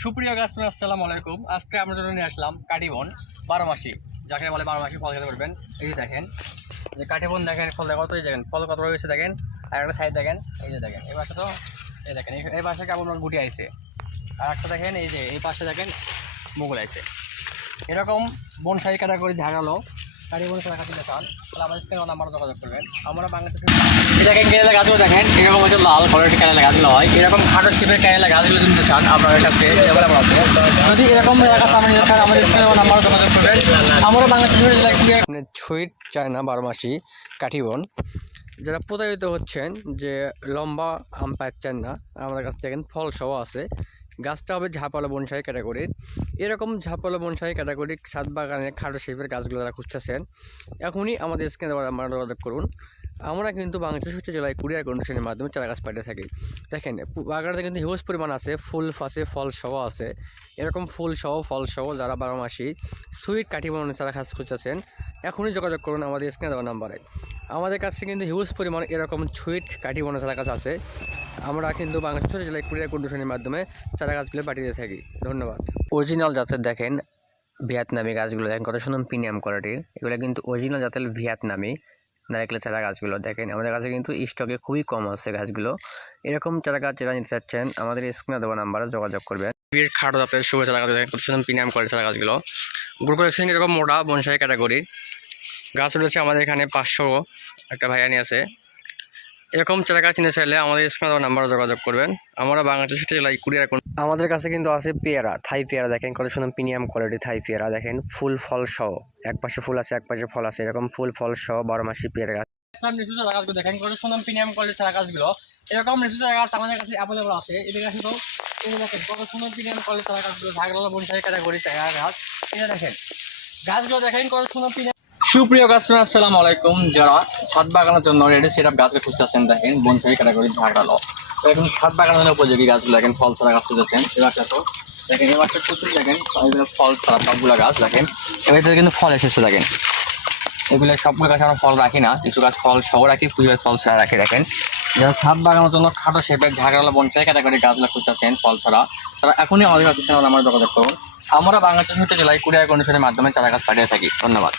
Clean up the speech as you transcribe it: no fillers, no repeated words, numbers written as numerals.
সুপ্রিয় গাছপালা আসসালামু আলাইকুম। আজকে আমরা জন্য নিয়ে আসলাম কাটিবন 12 মাসি, যাকে বলে 12 মাসি ফল খেতে পারবেন। এই যে দেখেন, যে কাটিবন দেখেন, ফল কত দেখেন, ফল কত রয়েছে দেখেন। আর একটা সাইড দেখেন, এই যে দেখেন এই পাশে, তো এই দেখেন এই পাশে কেমন গুটি আইছে। আর একটা দেখেন, এই যে এই পাশে দেখেন মুগল আইছে। এরকম বনসাই ক্যাটাগরি ঝাড়ালো কাটিবন ছাড়া কাটিতে চান তাহলে আমাদের স্ক্রিনে নাম্বার যোগাযোগ করবেন। আমরা বাংলাদেশে এই দেখেন কেরালা গাছগুলো দেখেন, এরকম হচ্ছে লাল কালারের কেরালা গাছগুলো হয়। এরকম খাটো শিপের কেরালা গাছগুলো নিতে চান আপনার কাছে অ্যাভেলেবল আছে। যদি এরকম এলাকা সামনে নিতে চান আমাদের স্ক্রিনে নাম্বার যোগাযোগ করবেন। আমরা বাংলাদেশের সুইট চায়না 12 মাসি কাঠিবন যারা প্রতারিত হচ্ছেন যে লম্বা আম পাচ্ছেন না, আমাদের কাছে দেখেন ফল সহ আছে। গাছটা হবে ঝাপালো বনসাই ক্যাটাগরির। এরকম ঝাপালো বনসাই ক্যাটাগরি ছাদ বাগানের খাটো শেপের গাছগুলো যারা খুঁজতেছেন এখনই আমাদের স্ক্রিনে আমরা যোগাযোগ করুন। আমরা কিন্তু বাংলাদেশের 6টি জেলায় কুরিয়ার কন্ডিশনের মাধ্যমে চারা গাছ পাঠিয়ে থাকি। দেখেন বাগানটাতে কিন্তু হিউজ পরিমাণ আছে, ফুল আছে, ফল সহ আছে। এরকম ফুল সহ ফল সহ যারা 12 মাসি সুইট কাঠিবন চারা গাছ খুঁজতেছেন এখনই যোগাযোগ করুন আমাদের স্ক্রিনে দেওয়া নাম্বারে। আমাদের কাছে কিন্তু হিউজ পরিমাণ এরকম সুইট কাঠিবন চারা গাছ আছে। আমরা কিন্তু বাংলাদেশের 6টি জেলায় কুরিয়ার কন্ডিশনের মাধ্যমে চারা গাছগুলো পাঠিয়ে থাকি। ধন্যবাদ। অরিজিনাল জাতের দেখেন ভিয়েতনামি গাছগুলো দেখেন কত সুন্দর প্রিমিয়াম কোয়ালিটির। এগুলো কিন্তু অরিজিনাল জাতের ভিয়েতনামি নারিকেল চারা গাছগুলো দেখেন আমাদের কাছে কিন্তু স্টকে খুবই কম আছে গাছগুলো। এরকম চারা গাছ যারা নিতে চাচ্ছেন আমাদের স্ক্রিনে দেওয়া নাম্বারে যোগাযোগ করবেন। খাটো জাতের শুভ চারা গাছ দেখেন কত সুন্দর প্রিমিয়াম কোয়ালিটির চারা গাছগুলো। গ্রুপ কালেকশন এরকম মোটা বনসাই ক্যাটাগরির গাছ রয়েছে আমাদের এখানে 500 একটা ভাইয়া নিয়ে আছে। এরকম চারা গাছ নিতে চাইলে আমাদের স্ক্রিনে দেওয়া নাম্বারে যোগাযোগ করবেন। আমরা বাংলাদেশের 6টি জেলায় কুরিয়ার আমাদের কাছে কিন্তু আছে পেয়ারা, থাই পেয়ারা দেখেন কত সুন্দর প্রিমিয়াম কোয়ালিটি থাই পেয়ারা দেখেন, ফুল ফল সহ, এক পাশে ফুল আছে এক পাশে ফল আছে, এরকম ফুল ফল সহ 12 মাসি পেয়ারা গাছ। লিচু চারা গাছগুলো দেখেন কত সুন্দর প্রিমিয়াম কোয়ালিটির চারা গাছগুলো। এরকম লিচু চারা গাছ আমাদের কাছে অ্যাভেলেবল আছে। এদের কাছে তো এই দেখেন কত সুন্দর প্রিমিয়াম কোয়ালিটির চারা গাছগুলো, ঝাগড়ালা বনসাই ক্যাটাগরি চারা গাছ। এটা দেখেন গাছগুলো দেখেন কত সুন্দর প্রিমিয়াম। সুপ্রিয় গাছপালা আসসালামু আলাইকুম। যারা ছাদ বাগানের জন্য রেডি সেটআপ গাছ খুঁজতেছেন দেখেন বনসাই ক্যাটাগরি ঝাগড়ালো এরকম ছাদ বাগানের উপযোগী গাছগুলো দেখেন, ফল ছাড়া গাছ খুঁজেছেন। এবারটা তো দেখেন, এবারটা প্রচুর দেখেন ফল ছাড়া সবগুলো গাছ দেখেন। এবার কিন্তু ফল এসেছে দেখেন, এগুলো সবগুলো গাছ আমরা ফল রাখি না, কিছু গাছ ফল সহ রাখি, কিছু গাছ ফল ছাড়া রাখি। দেখেন যারা ছাদ বাগানের জন্য খাটো শেপের ঝাগড়ালা বনসাই ক্যাটাগরি গাছগুলো খুঁজতেছেন ফল ছাড়া, তারা এখনই আমাদের কাছে আমার যোগাযোগ করুন। আমরা বাংলাদেশের 6টি জেলায় কুরিয়ার কন্ডিশনের মাধ্যমে চারা গাছ পাঠিয়ে থাকি। ধন্যবাদ।